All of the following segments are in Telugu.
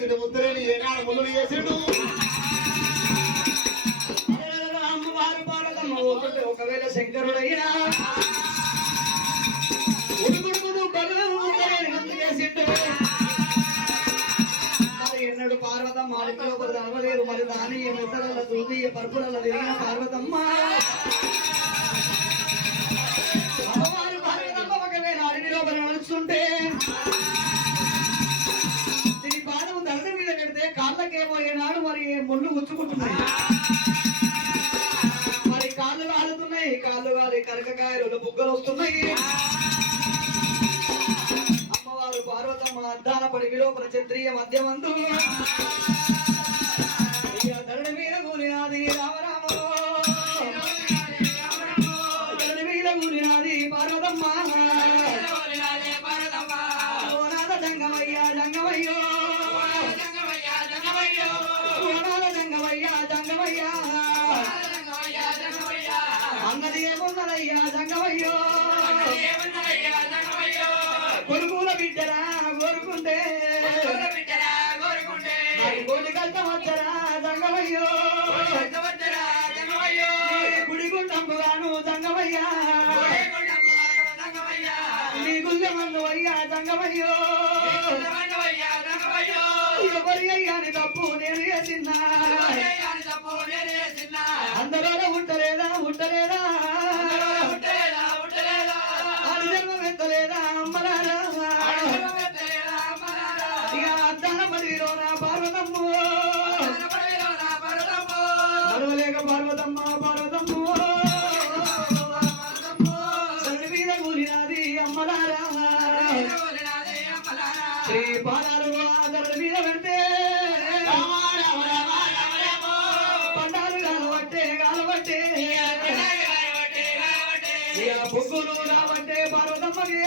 చేసిండు ముద్రని ఏనాడు ముళ్ళు చేసిండు? అమ్మవారి బాలకమ్మ ఒకవేళ శంకరుడైనా ఉడుగుడుగుడు బలం ముద్రని ముందు చేసిండు. ఎన్నడు మరి దాని ముద్రల తూపి పరుపుల తిరిగిన కరకకాయలు బుగ్గలు వస్తున్నాయి. అమ్మవారు పార్వతమ్మ అద్దాన పడి విలోపల క్షత్రియ మధ్యమందు ధరణి మీద కూలినాది రామరామ. ధరణి మీద కూలినాది పార్వతమ్మ. జంగమయ్య జంగమయ్యో. ఏమున్నదయ్యా జంగమయ్యో? కొడుకుల బిడ్డరా కోరుకుంటే. మరి కోటి వచ్చరా జంగమయ్యో? గుడిగుండంబుగాను జంగమయ్యా? నీ గుళ్ళమందు అయ్యా జంగమయ్యో? ఎవరి అయ్యాని తప్పు నేను అందరూ ఇక అద్దాన మదిలోన పార్వతమ్మ. మరవలేక పార్వతమ్మ పార్వతమ్మ. సరి మీద కూలినది అమ్మలారా. శ్రీ పాదాలు ఆదరణ మీద పెడితే పండాలు కాలబట్టే కాలబట్టే ఇక బొగ్గులు రాబట్టే పార్వతమ్మగే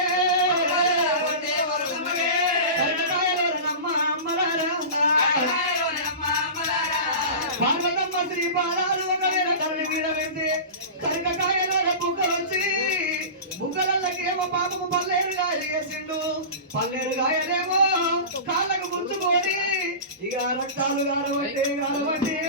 పార్వతమ్మ శ్రీ పాదాలు ఒకవేళ కరుణ మీద పెడితే కరికకాయలో బుగ్గలు వచ్చి బుగ్గలకేమో పాపము పల్లేరు గాయలు వేసిండు పల్లేరు గాయలేమో కాళ్ళకు ముంచుకొని ఇక రక్తాలు గారబట్టే గారబట్టే